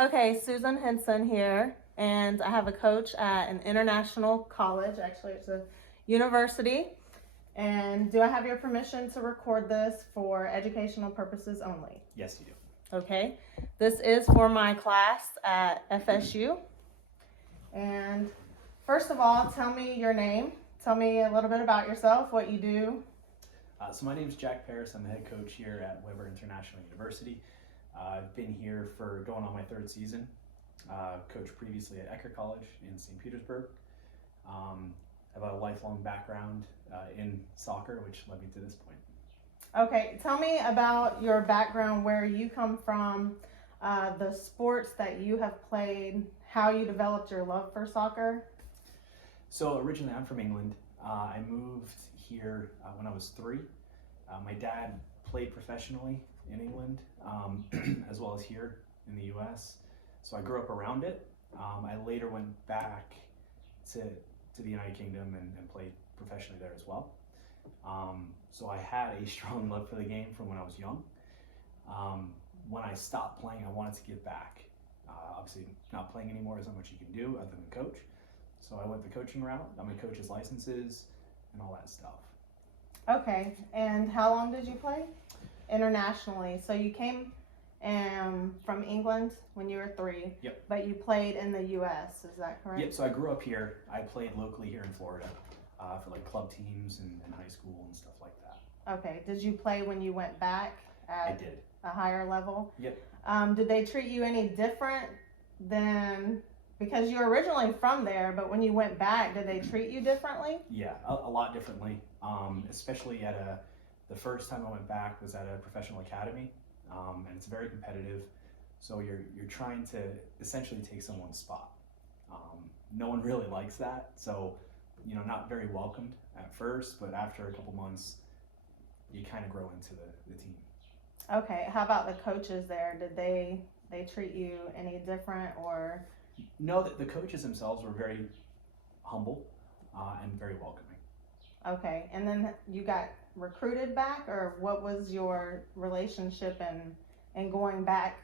Okay, Susan Henson here, and I have a coach at an international college. Actually, it's a university. And do I have your permission to record this for educational purposes only? Yes, you do. Okay, this is for my class at FSU. And first of all, tell me your name. Tell me a little bit about yourself, what you do. So my name is Jack Paris. I'm the head coach here at Weber International University. I've been here for going on my third season. Coached previously at Ecker College in St. Petersburg. Have a lifelong background in soccer, which led me to this point. Okay, tell me about your background, where you come from, the sports that you have played, how you developed your love for soccer. So originally I'm from England. I moved here when I was 3. My dad played professionally in England as well as here in the US. So I grew up around it. I later went back to the United Kingdom and played professionally there as well. So I had a strong love for the game from when I was young. When I stopped playing, I wanted to give back. Obviously, not playing anymore isn't much you can do other than coach. So I went the coaching route, got my coach's licenses, and all that stuff. Okay, and how long did you play internationally? So you came from England when you were 3, Yep. but you played in the US, is that correct? Yep, so I grew up here. I played locally here in Florida for like club teams and high school and stuff like that. Okay, did you play when you went back I at did. a higher level? Yep. Did they treat you any different than, because you're originally from there, but when you went back, did they treat you differently? Yeah, a lot differently. Especially at the first time I went back was at a professional academy, and it's very competitive. So you're trying to essentially take someone's spot. No one really likes that, so not very welcomed at first, but after a couple months, you kind of grow into the team. Okay, how about the coaches there? Did they treat you any different, or? No, the coaches themselves were very humble and very welcoming. Okay, and then you got recruited back, or what was your relationship and going back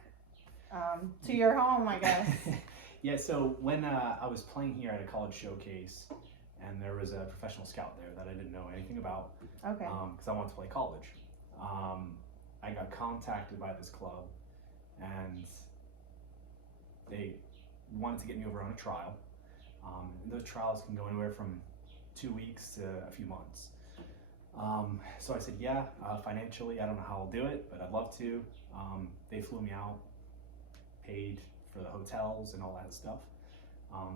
to your home, I guess? Yeah, so when I was playing here at a college showcase, and there was a professional scout there that I didn't know anything about, Okay. because I wanted to play college. I got contacted by this club, and they wanted to get me over on a trial. And those trials can go anywhere from 2 weeks to a few months. So I said, yeah, financially, I don't know how I'll do it, but I'd love to. They flew me out, paid for the hotels and all that stuff.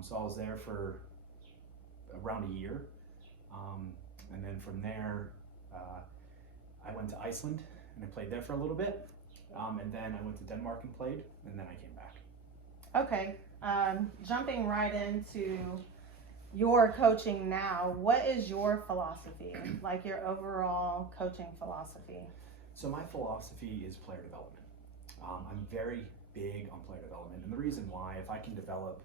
So I was there for around a year. And then from there, I went to Iceland and I played there for a little bit. And then I went to Denmark and played, and then I came back. Okay, jumping right into your coaching now, what is your philosophy, like your overall coaching philosophy? So my philosophy is player development. I'm very big on player development, and the reason why, if I can develop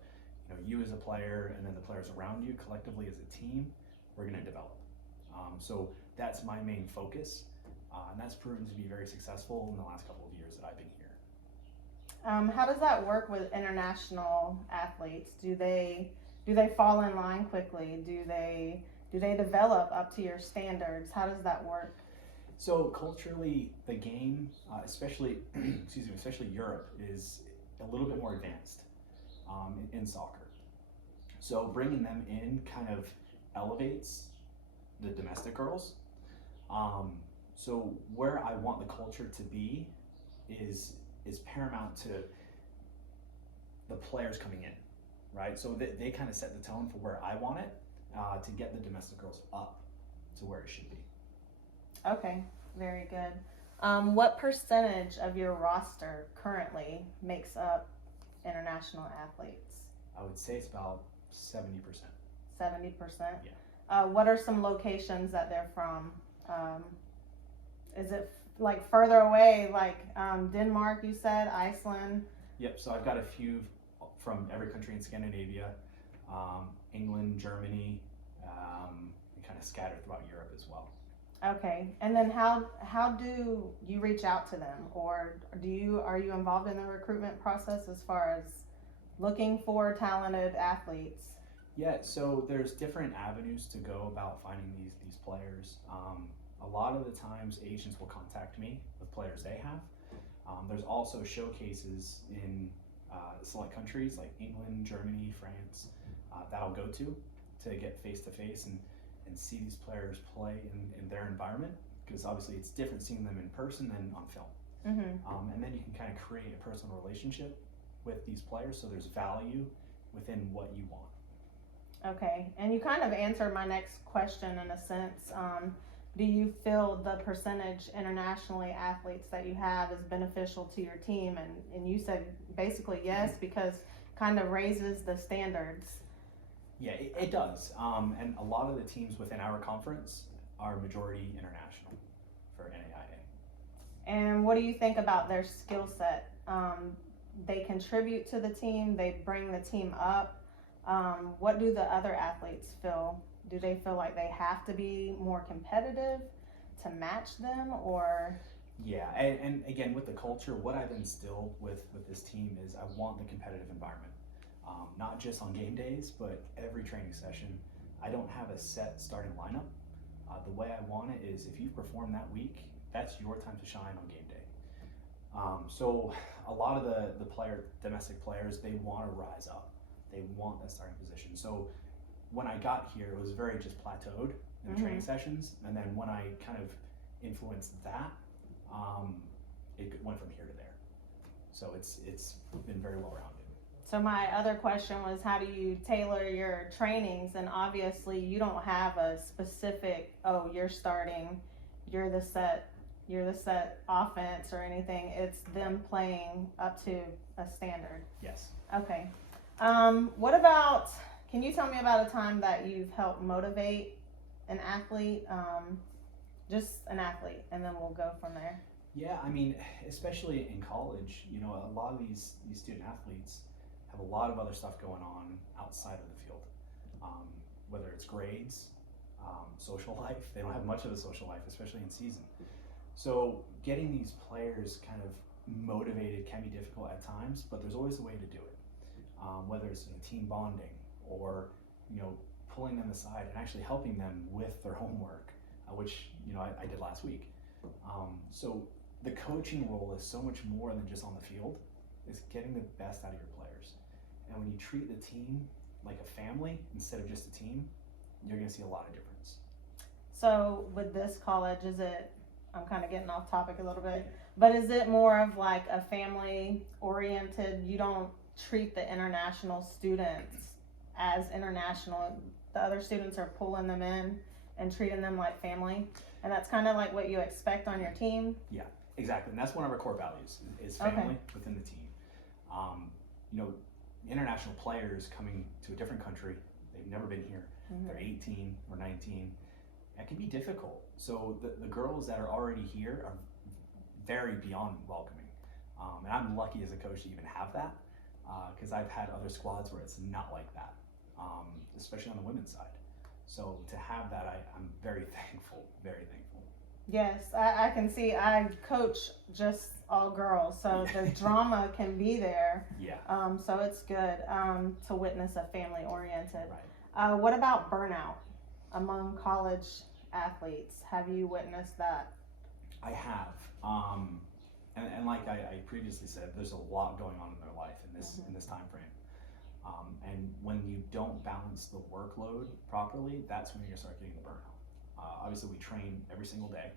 you as a player and then the players around you collectively as a team, we're going to develop. So that's my main focus, and that's proven to be very successful in the last couple of years that I've been here. How does that work with international athletes? Do they fall in line quickly? Do they develop up to your standards? How does that work? So culturally, the game, especially especially Europe, is a little bit more advanced in soccer. So bringing them in kind of elevates the domestic girls. So where I want the culture to be is paramount to the players coming in, right? So they kind of set the tone for where I want it to get the domestic girls up to where it should be. Okay, very good. What percentage of your roster currently makes up international athletes? I would say it's about 70%. 70%? Yeah. What are some locations that they're from? Is it like further away, like Denmark, you said, Iceland? Yep, so I've got a few from every country in Scandinavia, England, Germany, and kind of scattered throughout Europe as well. Okay, and then how do you reach out to them, or are you involved in the recruitment process as far as looking for talented athletes? Yeah, so there's different avenues to go about finding these players. A lot of the times, agents will contact me with players they have. There's also showcases in select countries like England, Germany, France that I'll go to get face to face and see these players play in their environment, because obviously it's different seeing them in person than on film. And then you can kind of create a personal relationship with these players, so there's value within what you want. Okay, and you kind of answered my next question in a sense. Do you feel the percentage internationally athletes that you have is beneficial to your team? And you said basically yes, because kind of raises the standards. Yeah, it does. And a lot of the teams within our conference are majority international for NAIA. And what do you think about their skill set? They contribute to the team, they bring the team up. What do the other athletes feel? Do they feel like they have to be more competitive to match them, or? Yeah, and again, with the culture, what I've instilled with this team is I want the competitive environment. Not just on game days, but every training session. I don't have a set starting lineup. The way I want it is if you perform that week, that's your time to shine on game day. So a lot of the domestic players, they want to rise up. They want that starting position. So when I got here, it was very just plateaued in the training sessions. And then when I kind of influenced that, it went from here to there. So it's been very well rounded. So my other question was, how do you tailor your trainings? And obviously you don't have a specific, oh, you're starting, you're the set offense or anything. It's them playing up to a standard. Yes. Okay. What about, can you tell me about a time that you've helped motivate an athlete, just an athlete, and then we'll go from there. Yeah, I mean, especially in college, you know, a lot of these student athletes have a lot of other stuff going on outside of the field, whether it's grades, social life. They don't have much of a social life, especially in season. So getting these players kind of motivated can be difficult at times, but there's always a way to do it. Whether it's team bonding or, you know, pulling them aside and actually helping them with their homework, which, you know, I did last week. So the coaching role is so much more than just on the field. It's getting the best out of your players. And when you treat the team like a family instead of just a team, you're going to see a lot of difference. So with this college, is it, I'm kind of getting off topic a little bit, but is it more of like a family oriented? You don't treat the international students as international. The other students are pulling them in and treating them like family. And that's kind of like what you expect on your team. Yeah, exactly. And that's one of our core values is family within the team. You know, international players coming to a different country, they've never been here. They're 18 or 19. That can be difficult. So the girls that are already here are very beyond welcoming. And I'm lucky as a coach to even have that, because I've had other squads where it's not like that, especially on the women's side. So to have that, I'm very thankful, very thankful. Yes, I can see. I coach just all girls, so the drama can be there. Yeah. So it's good to witness a family oriented. Right. What about burnout among college athletes? Have you witnessed that? I have. And like I previously said, there's a lot going on in their life in this time frame. And when you don't balance the workload properly, that's when you're gonna start getting the burnout. Obviously, we train every single day.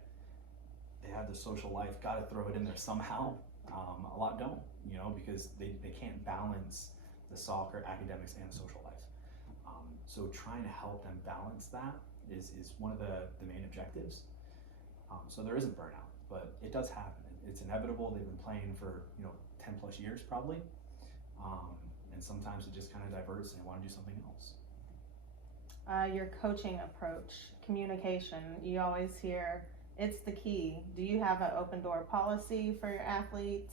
They have the social life, got to throw it in there somehow. A lot don't, you know, because they can't balance the soccer, academics, and social life. So trying to help them balance that is one of the main objectives. So there isn't burnout, but it does happen. It's inevitable. They've been playing for 10 plus years probably, and sometimes it just kind of diverts and they want to do something else. Your coaching approach, communication, you always hear it's the key. Do you have an open door policy for your athletes?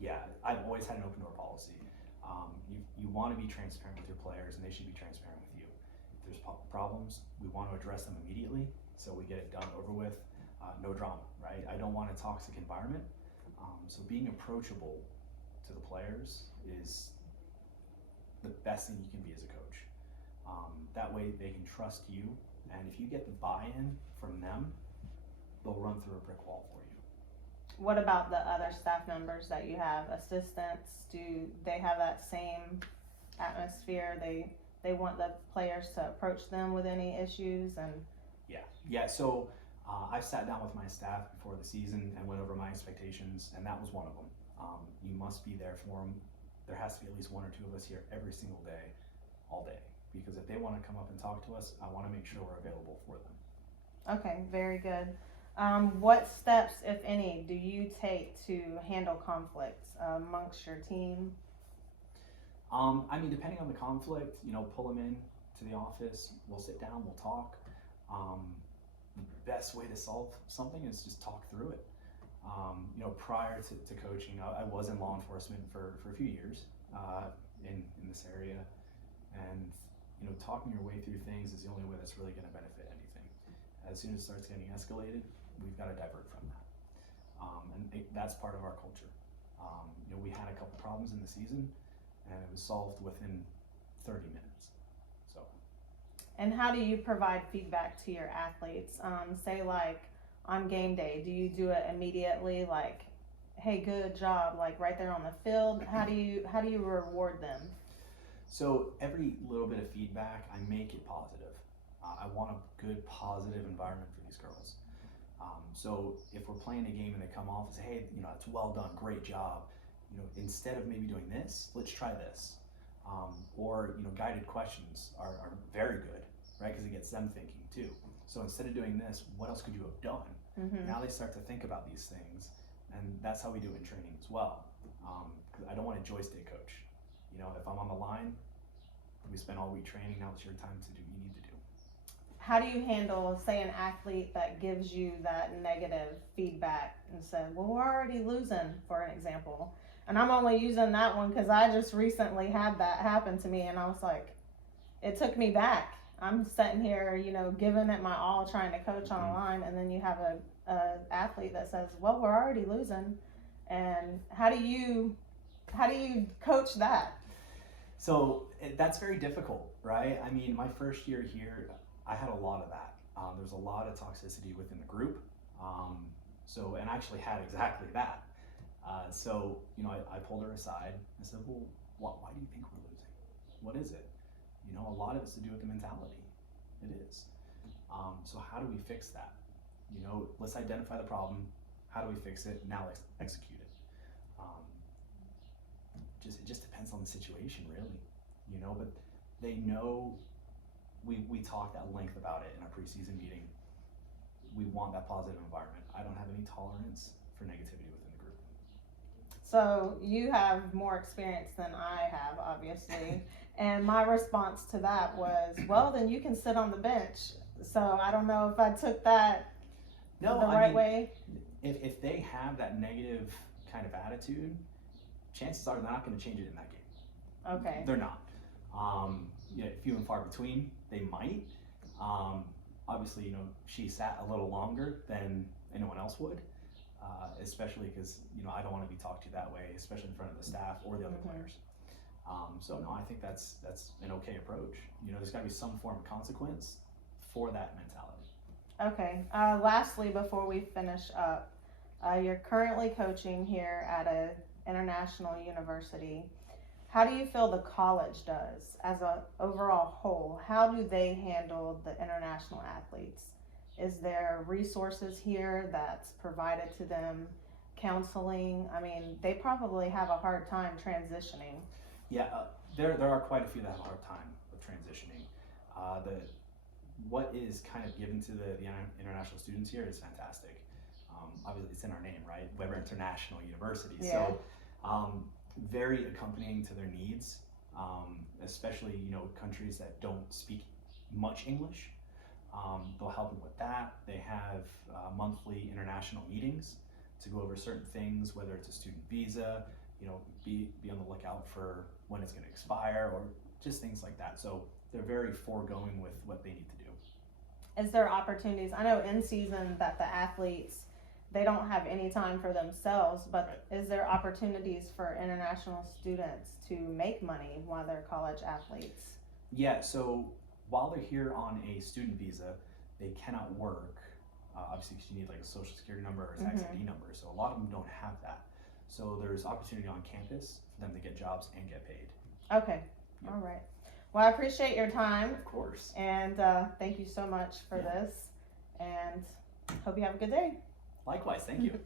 Yeah, I've always had an open door policy. You want to be transparent with your players and they should be transparent with you. If there's problems, we want to address them immediately. so we get it done over with, no drama, right? I don't want a toxic environment. So being approachable to the players is the best thing you can be as a coach. That way they can trust you, and if you get the buy-in from them, they'll run through a brick wall for you. What about the other staff members that you have, assistants? Do they have that same atmosphere? They want the players to approach them with any issues? And Yeah. So I sat down with my staff before the season and went over my expectations, and that was one of them. You must be there for them. There has to be at least one or two of us here every single day, all day, because if they want to come up and talk to us, I want to make sure we're available for them. okay, very good. What steps, if any, do you take to handle conflicts amongst your team? I mean, depending on the conflict, pull them in to the office. We'll sit down, we'll talk. The best way to solve something is just talk through it. Prior to coaching, I was in law enforcement for a few years in this area, and talking your way through things is the only way that's really going to benefit anything. As soon as it starts getting escalated, we've got to divert from that, and that's part of our culture. We had a couple problems in the season, and it was solved within 30 minutes. So. And how do you provide feedback to your athletes? Say like on game day, do you do it immediately, like, hey, good job, like right there on the field? How do you reward them? So every little bit of feedback, I make it positive. I want a good, positive environment for these girls. So if we're playing a game and they come off and say, hey, it's well done, great job. Instead of maybe doing this, let's try this. Or guided questions are very good, right? Because it gets them thinking too. So instead of doing this, what else could you have done? Mm-hmm. Now they start to think about these things, and that's how we do it in training as well. Because I don't want to joystick coach. If I'm on the line, we spend all week training. Now it's your time to do what you need to do. How do you handle, say, an athlete that gives you that negative feedback and said, well, we're already losing, for an example? And I'm only using that one because I just recently had that happen to me, and I was like, it took me back. I'm sitting here, giving it my all, trying to coach on a line, and then you have a athlete that says, well, we're already losing. And how do you coach that? So that's very difficult, right? I mean, my first year here, I had a lot of that. There's a lot of toxicity within the group. And I actually had exactly that. I pulled her aside and said, well, why do you think we're losing? What is it? A lot of it's to do with the mentality. It is. So how do we fix that? Let's identify the problem. How do we fix it? Now let's execute it. It just depends on the situation, really. But they know. We talked at length about it in our preseason meeting. We want that positive environment. I don't have any tolerance for negativity within the group. So you have more experience than I have, obviously. And my response to that was, well, then you can sit on the bench. So I don't know if I took that the right way. If they have that negative kind of attitude, chances are they're not going to change it in that game. Okay. They're not. Few and far between, they might. Obviously, she sat a little longer than anyone else would, especially because, I don't want to be talked to that way, especially in front of the staff or the other players. No, I think that's an okay approach. There's got to be some form of consequence for that mentality. Okay. Lastly, before we finish up, you're currently coaching here at an international university. How do you feel the college does as an overall whole? How do they handle the international athletes? Is there resources here that's provided to them? Counseling? I mean, they probably have a hard time transitioning. Yeah, there are quite a few that have a hard time with transitioning. What is kind of given to the international students here is fantastic. Obviously, it's in our name, right? Weber International University. Yeah. So, very accompanying to their needs, especially countries that don't speak much English. They'll help them with that. They have monthly international meetings to go over certain things, whether it's a student visa, be on the lookout for when it's going to expire, or just things like that. So they're very foregoing with what they need to do. is there opportunities? I know in season that the athletes, they don't have any time for themselves, but is there opportunities for international students to make money while they're college athletes? Yeah, so while they're here on a student visa, they cannot work, obviously because you need like a social security number or a tax ID number. So a lot of them don't have that. So there's opportunity on campus for them to get jobs and get paid. Okay, Yep. all right. Well, I appreciate your time, Of course. and thank you so much for Yeah. this, and hope you have a good day. Likewise, thank you.